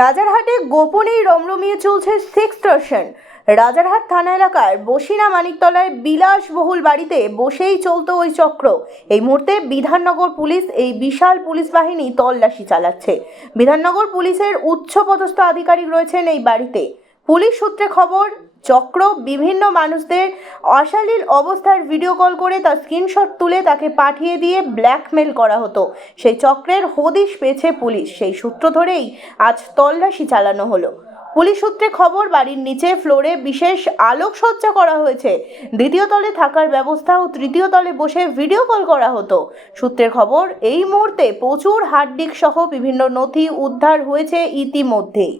রাজারহাটে গোপনেই রমরমিয়ে চলছে সেক্সটর্শন। রাজারহাট থানা এলাকার বসিনা মানিকতলায় বিলাসবহুল বাড়িতে বসেই চলতো ওই চক্র। এই মুহূর্তে বিধাননগর পুলিশ এই বিশাল পুলিশ বাহিনী তল্লাশি চালাচ্ছে। বিধাননগর পুলিশের উচ্চপদস্থ আধিকারিক রয়েছেন এই বাড়িতে। পুলিশ সূত্রে খবর, চক্র বিভিন্ন মানুষদের অশ্লীল অবস্থার ভিডিও কল করে তার স্ক্রিনশট তুলে তাকে পাঠিয়ে দিয়ে ব্ল্যাকমেল করা হতো। সেই চক্রের হদিশ পেয়েছে পুলিশ। সেই সূত্র ধরেই আজ তল্লাশি চালানো হলো। পুলিশ সূত্রে খবর, বাড়ির নিচে ফ্লোরে বিশেষ আলোকসজ্জা করা হয়েছে। দ্বিতীয় তলে থাকার ব্যবস্থা ও তৃতীয় তলে বসে ভিডিও কল করা হতো। সূত্রের খবর, এই মুহূর্তে প্রচুর হার্ড ডিস্ক সহ বিভিন্ন নথি উদ্ধার হয়েছে ইতিমধ্যেই।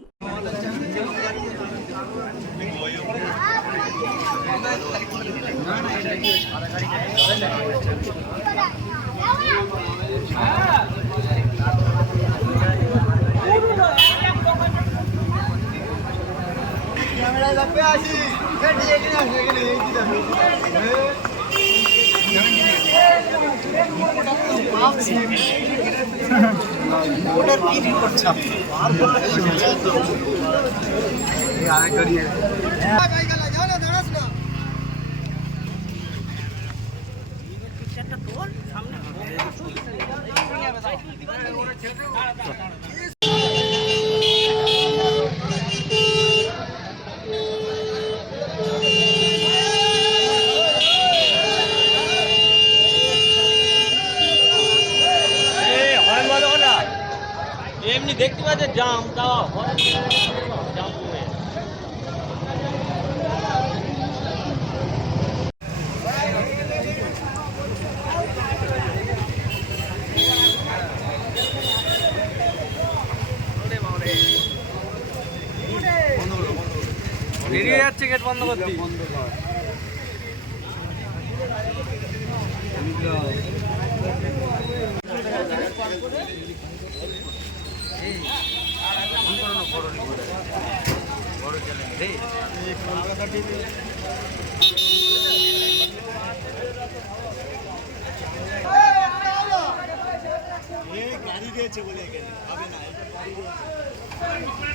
এমনি দেখতে পাচ্ছে জাম তাও জাম কমে বেরিয়ে যাচ্ছে, গেট বন্ধ করতে। গাড়ি দিয়েছে বলে এখানে হবে না।